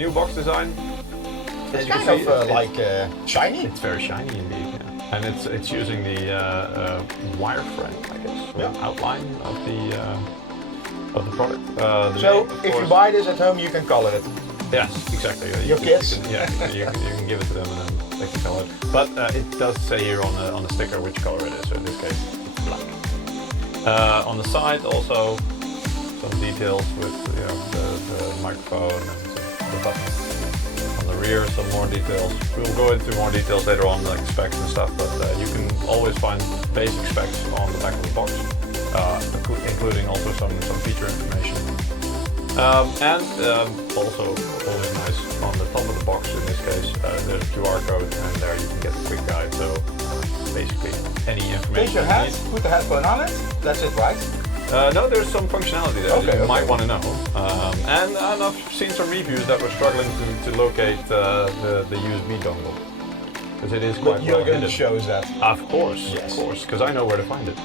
new box design. It's kind of like shiny. It's very shiny indeed, yeah. And it's using the wireframe, I guess, or outline of the product. So if you buy this at home, you can color it. Yes, exactly. Your kids? You can give it to them and then they can color it. But it does say here on the sticker which color it is. So in this case, it's black. On the side also some details with the microphone and the buttons. On the rear, some more details. We'll go into more details later on, like specs and stuff. But you can always find basic specs on the back of the box, including also some feature information. And also always nice on the top of the box in this case there's a QR code and there you can get a quick guide, so basically any information. Take your hat, put the headphone on it, that's it, right? No, there's some functionality there that you might want to know. And I've seen some reviews that were struggling to locate the USB dongle, because it is quite But you're going hidden. to show us that. Of course, because I know where to find it.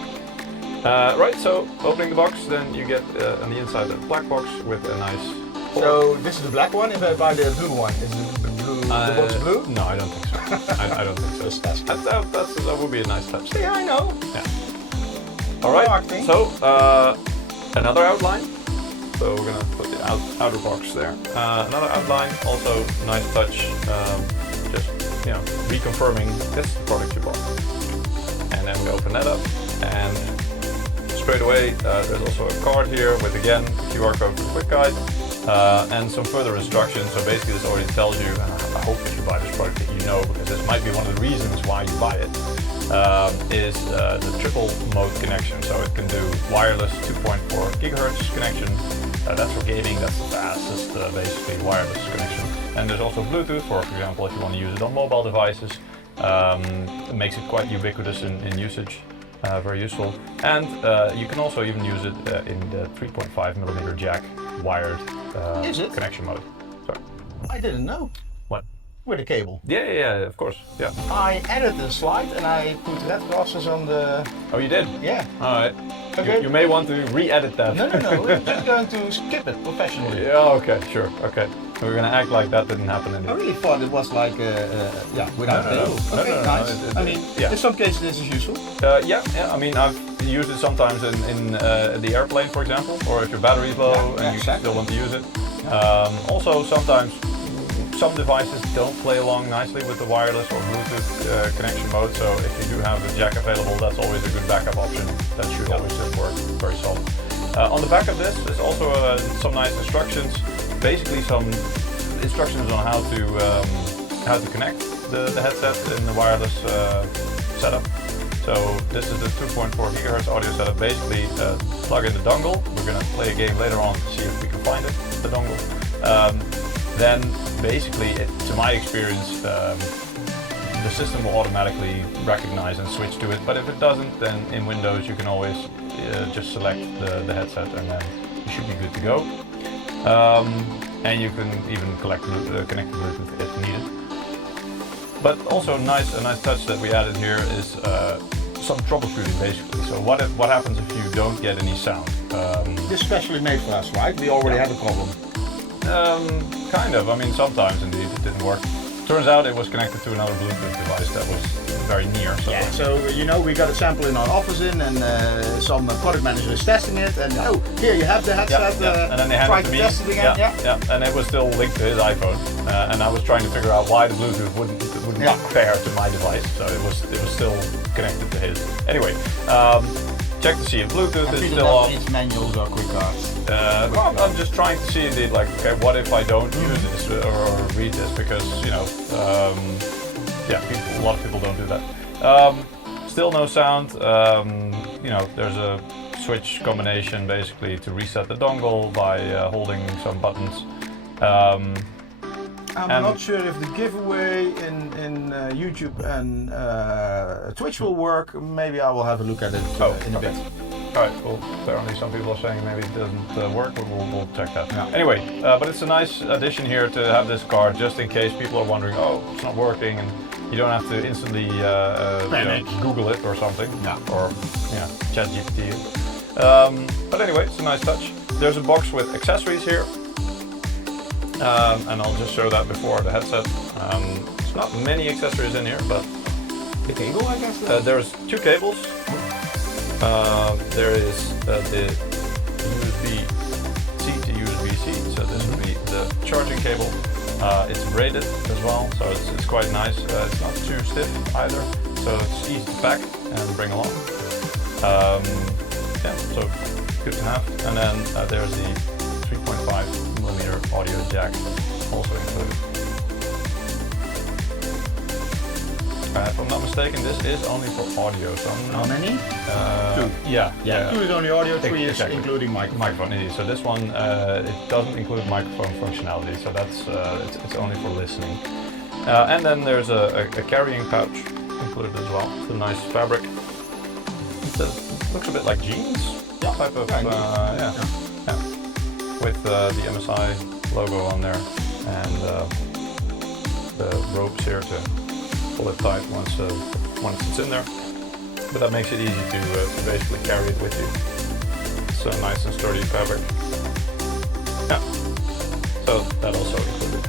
Right, so opening the box, then you get on the inside a black box with a nice port. So this is the black one. If I buy the blue one, is the box blue? No, I don't think so. I don't think so. That would be a nice touch. Yeah, I know. Yeah. All right, so another outline. So we're gonna put the outer box there. Another outline, also nice touch. Just reconfirming this is the product you bought. And then we open that up and straight away, there's also a card here with again a QR code for the quick guide and some further instructions. So basically this already tells you, and I hope if you buy this product that you know, because this might be one of the reasons why you buy it, is the triple mode connection. So it can do wireless 2.4 gigahertz connection. That's for gaming, that's the fastest basically wireless connection. And there's also Bluetooth for example, if you want to use it on mobile devices. It makes it quite ubiquitous in usage. Very useful, and you can also even use it in the 3.5mm jack wired connection mode. Sorry. I didn't know. What? With a cable. Yeah, of course. Yeah. I added the slide and I put red crosses on the... Oh, you did? Yeah. All right. Okay. You may want to re-edit that. No, we're just going to skip it professionally. Yeah, okay, sure, okay. We're gonna act like that didn't happen in I really thought it was like, without cable. Okay, nice. I mean, in some cases this is useful. Yeah, I mean, I've used it sometimes in the airplane, for example, or if your battery's low and you still want to use it. Also, sometimes some devices don't play along nicely with the wireless or Bluetooth connection mode, so if you do have the jack available, that's always a good backup option. That should always just work very solid. On the back of this, there's also some nice instructions. Basically some instructions on how to connect the headset in the wireless setup. So this is the 2.4 gigahertz audio setup. Basically plug in the dongle. We're going to play a game later on to see if we can find it, the dongle. Then basically, to my experience, the system will automatically recognize and switch to it. But if it doesn't, then in Windows you can always just select the headset and then you should be good to go. And you can even connect Bluetooth if needed. But also a nice touch that we added here is some troubleshooting basically. So what happens if you don't get any sound? This is specially made for us, right? We already had a problem. Kind of. I mean, sometimes indeed it didn't work. Turns out it was connected to another Bluetooth device that was very near. So, so we got a sample in our office and some product manager is testing it, and here you have the headset. And then they handed it to me. Test it again. And it was still linked to his iPhone, and I was trying to figure out why the Bluetooth wouldn't pair to my device. So it was still connected to his. Anyway, check to see if Bluetooth is still on. It's manuals or quick cards. Well, I'm just trying to see indeed, like, okay, what if I don't use this or read this, because a lot of people don't do that. Still no sound. There's a switch combination basically to reset the dongle by holding some buttons. I'm not sure if the giveaway in YouTube and Twitch will work. Maybe I will have a look at it in a bit. Alright, well, apparently some people are saying maybe it doesn't work, but we'll check that. Yeah. Anyway, but it's a nice addition here to have this card, just in case people are wondering, oh, it's not working, and you don't have to instantly Google it or something, or ChatGPT it. But anyway, it's a nice touch. There's a box with accessories here. And I'll just show that before the headset. There's not many accessories in here, but the cable, I guess. there's 2 cables. There is the USB-C to USB-C, so this would be the charging cable. It's braided as well, so it's quite nice. It's not too stiff either, so it's easy to pack and bring along. Yeah, so good to have. And then there's the 3.5mm audio jack also included. If I'm not mistaken, this is only for audio. So how many? 2. Yeah. 2 is only audio, 3 is exactly. including microphone. Indeed. So this one it doesn't include microphone functionality, so that's it's only for listening. And then there's a carrying pouch included as well. It's a nice fabric. It looks a bit like jeans type of with the MSI logo on there and the ropes here to pull it tight once it's in there. But that makes it easy to basically carry it with you. It's a nice and sturdy fabric. Yeah. So that also included.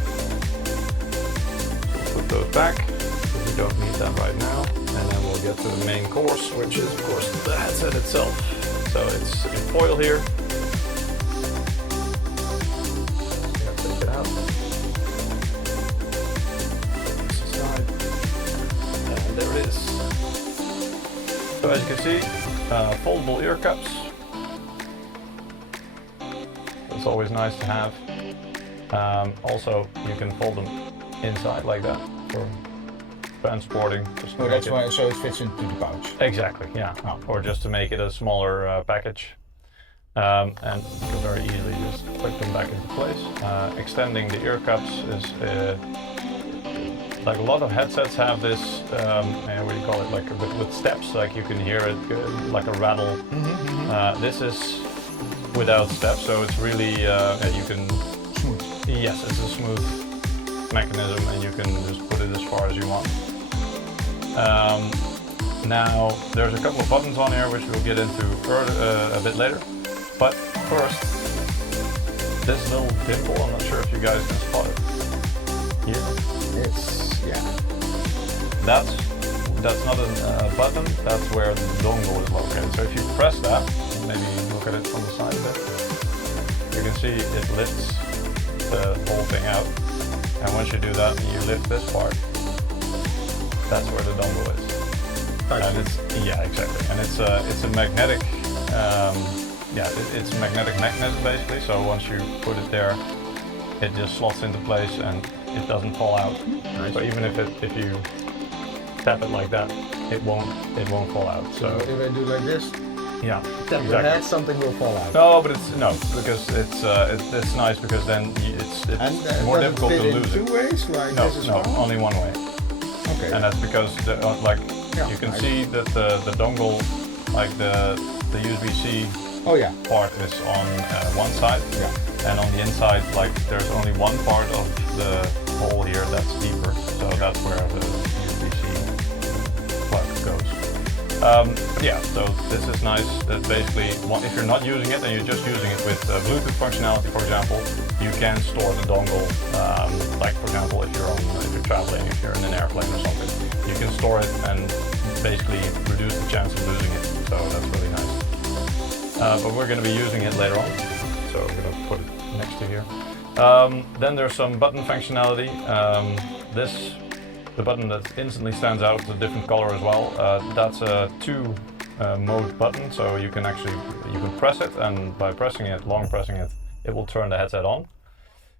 So we'll put those back because we don't need that right now. And then we'll get to the main course, which is of course the headset itself. So it's in foil here. Take it out. This aside. And there it is. So as you can see, foldable ear cups. It's always nice to have. Also, you can fold them inside like that for transporting. Oh, that's why, so it fits into the pouch. Exactly, yeah. Oh. Or just to make it a smaller package. And you can very easily just click them back into place. Extending the ear cups is like a lot of headsets have this, what do you call it, like with steps, like you can hear it like a rattle. This is without steps, so it's really, you can, smooth. Yes, it's a smooth mechanism and you can just put it as far as you want. Now, there's a couple of buttons on here which we'll get into a bit later. But first, this little dimple, I'm not sure if you guys can spot it. Here. It's, yeah. That's not a button, that's where the dongle is located. So if you press that, maybe look at it from the side a bit, you can see it lifts the whole thing out. And once you do that, you lift this part, that's where the dongle is. And it's, yeah, exactly. And it's a magnetic, it's a magnetic mechanism basically. So once you put it there, it just slots into place and it doesn't fall out. Nice. So even if you tap it like that, it won't fall out. So if I do like this, yeah, tap your head, something will fall out. No, but because it's nice because then it's more difficult to lose it. Two ways, like No, this is no, fine? only one way. Okay. And that's because you can see that the dongle, like the USB-C part is on one side, and on the inside, like there's only one part of the hole here that's deeper, so that's where the USB-C plug goes. But yeah, so this is nice. That basically, if you're not using it and you're just using it with Bluetooth functionality, for example, you can store the dongle. Like for example, if you're traveling, if you're in an airplane or something, you can store it and basically reduce the chance of losing it. So that's really nice. But we're going to be using it later on, so I'm going to put it next to here. Then there's some button functionality. The button that instantly stands out is a different color as well. That's a 2-mode button, so you can press it, and by long pressing it, it will turn the headset on.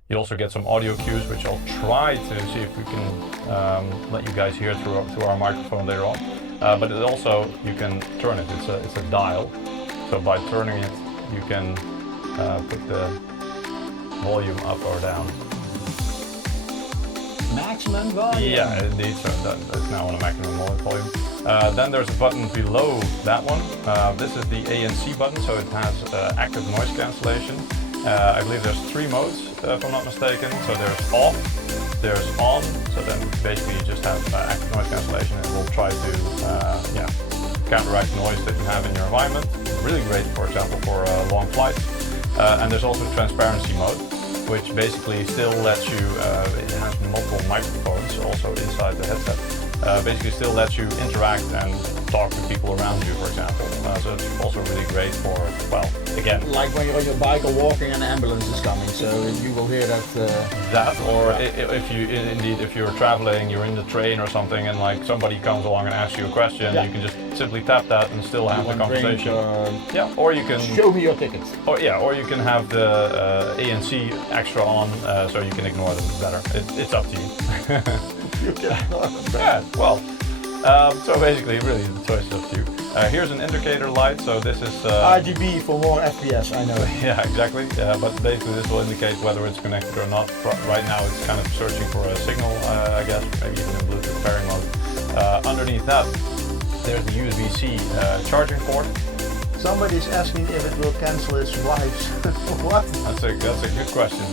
You also get some audio cues, which I'll try to see if we can let you guys hear through our microphone later on. But it also, you can turn it. It's a dial, so by turning it, you can put the volume up or down. Maximum volume. Yeah, indeed. So that's now on a maximum volume. Then there's a button below that one. This is the ANC button, so it has active noise cancellation. I believe there's 3 modes, if I'm not mistaken. So there's off, there's on. So then basically you just have active noise cancellation. It will try to counteract noise that you have in your environment. Really great, for example, for long flights. And there's also transparency mode. which basically still lets you, it has multiple microphones also inside the headset, basically still lets you interact and talk to people around you, for example. So it's also really great for, well, again, like when you're on your bike or walking and an ambulance is coming, so you will hear that. Or if you're traveling, you're in the train or something, and like somebody comes along and asks you a question, you can just simply tap that and still have the conversation. Or you can show me your tickets. Or you can have the ANC extra on, so you can ignore them better. It's up to you. You can ignore them better. Yeah. Well. So basically, really, the choice is up to you. Here's an indicator light. So this is RGB for more FPS. I know. Yeah, exactly. But basically, this will indicate whether it's connected or not. Right now, it's kind of searching for a signal, I guess, maybe even in Bluetooth pairing mode. Underneath that, there's the USB-C charging port. Somebody's asking if it will cancel its wife's. What? That's a good question.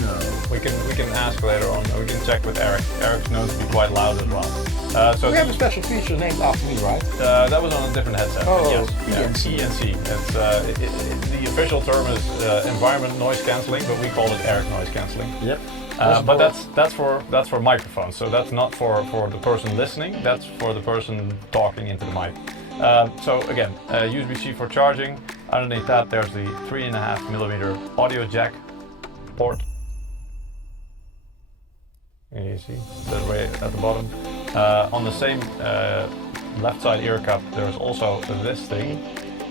No. We can ask later on. We can check with Eric. Eric's known to be quite loud as well. So we have a special feature named after me, right? That was on a different headset. Oh, yes. ANC. ANC. It's, the official term is environment noise cancelling, but we call it Eric noise cancelling. Yep. But that's for microphones. So that's not for the person listening. That's for the person talking into the mic. So again, USB-C for charging. Underneath that, there's the 3.5mm audio jack port. You see that way at the bottom. On the same left side ear cup, there's also this thing,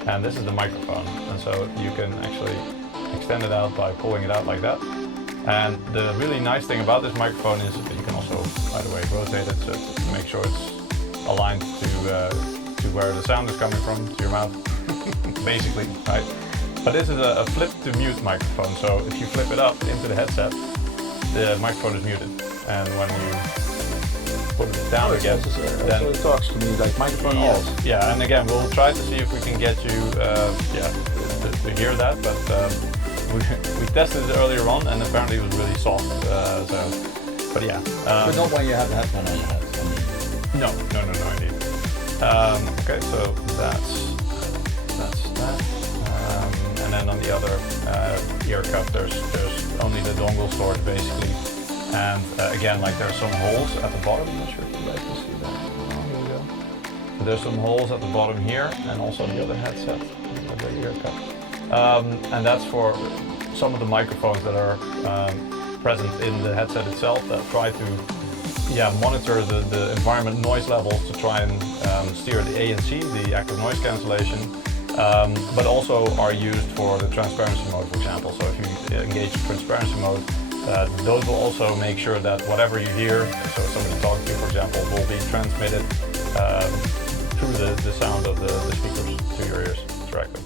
and this is the microphone. And so you can actually extend it out by pulling it out like that. And the really nice thing about this microphone is that you can also, by the way, rotate it to make sure it's aligned to where the sound is coming from, to your mouth, basically, right? But this is a flip to mute microphone. So if you flip it up into the headset, the microphone is muted. And when you put it down again, then so it talks to me like microphone yes, off. Yeah, and again, we'll try to see if we can get you, to hear that. But we tested it earlier on, and apparently it was really soft. But yeah. But not when you have the headphone on your head. No, indeed. Okay, so that's that. And then on the other ear cup, there's only the dongle storage basically. And again, like there's some holes at the bottom. I'm not sure if you guys can see that. Oh, here we go. There's some holes at the bottom here, and also the other headset, the ear cup. And that's for some of the microphones that are present in the headset itself that try to monitor the environment noise levels to try and steer the ANC, the active noise cancellation. But also are used for the transparency mode, for example. So if you engage transparency mode, those will also make sure that whatever you hear, so somebody talking to you, for example, will be transmitted through the sound of the speakers to your ears directly.